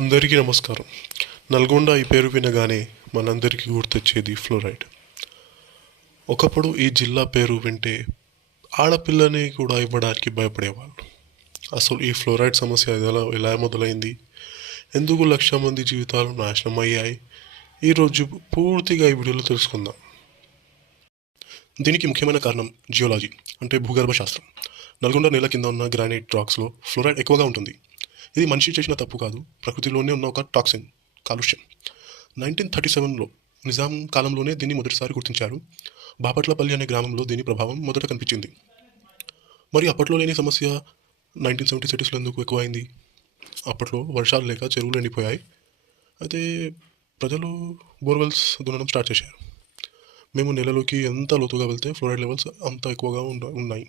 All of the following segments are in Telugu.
అందరికీ నమస్కారం. నల్గొండ ఈ పేరు వినగానే మనందరికీ గుర్తొచ్చేది ఫ్లోరైడ్. ఒకప్పుడు ఈ జిల్లా పేరు వింటే ఆడపిల్లని కూడా ఇవ్వడానికి భయపడేవాళ్ళు. అసలు ఈ ఫ్లోరైడ్ సమస్య ఎలా మొదలైంది, ఎందుకు 1,00,000 మంది జీవితాలు నాశనం అయ్యాయి, ఈరోజు పూర్తిగా ఈ వీడియోలో తెలుసుకుందాం. దీనికి ముఖ్యమైన కారణం జియోలాజీ, అంటే భూగర్భ శాస్త్రం. నల్గొండ నేల కింద ఉన్న గ్రానైట్ రాక్స్లో ఫ్లోరైడ్ ఎక్కువగా ఉంటుంది. ఇది మనిషి చేసిన తప్పు కాదు, ప్రకృతిలోనే ఉన్న ఒక టాక్సిన్, కాలుష్యం. 1937లో నిజాం కాలంలోనే దీన్ని మొదటిసారి గుర్తించారు. బాపట్లపల్లి అనే గ్రామంలో దీని ప్రభావం మొదట కనిపించింది. మరి అప్పట్లో లేని సమస్య 1976లో ఎందుకు ఎక్కువైంది? అప్పట్లో వర్షాలు లేక చెరువులు ఎండిపోయాయి. అయితే ప్రజలు బోర్వెల్స్ దున్నడం స్టార్ట్ చేశారు. మేము నెలలోకి ఎంత లోతుగా వెళ్తే ఫ్లోరైడ్ లెవెల్స్ అంత ఎక్కువగా ఉన్నాయి.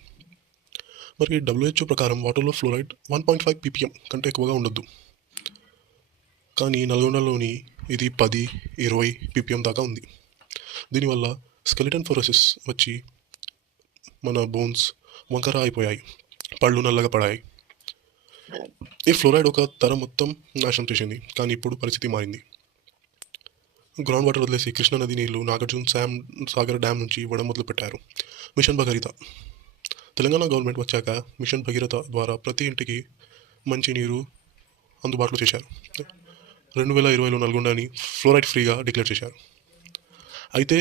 మరి WHO ప్రకారం వాటర్లో ఫ్లోరైడ్ 1.5 ppm కంటే ఎక్కువగా ఉండొద్దు. కానీ నల్గొండలోని ఇది 10-20 ppm దాకా ఉంది. దీనివల్ల స్కెలిటన్ ఫోరోసిస్ వచ్చి మన బోన్స్ వంకర అయిపోయాయి, పళ్ళు నల్లగా పడాయి. ఈ ఫ్లోరైడ్ ఒక తరం మొత్తం నాశనం చేసింది. కానీ ఇప్పుడు పరిస్థితి మారింది. గ్రౌండ్ వాటర్ వదిలేసి కృష్ణా నది నీళ్లు నాగార్జున సాగర్ డ్యామ్ నుంచి ఇవ్వడం మొదలుపెట్టారు. మిషన్ భగీరథ. తెలంగాణ గవర్నమెంట్ వచ్చాక మిషన్ భగీరథ ద్వారా ప్రతి ఇంటికి మంచినీరు అందుబాటులో చేశారు. 2020లో నల్గొండని ఫ్లోరైడ్ ఫ్రీగా డిక్లేర్ చేశారు. అయితే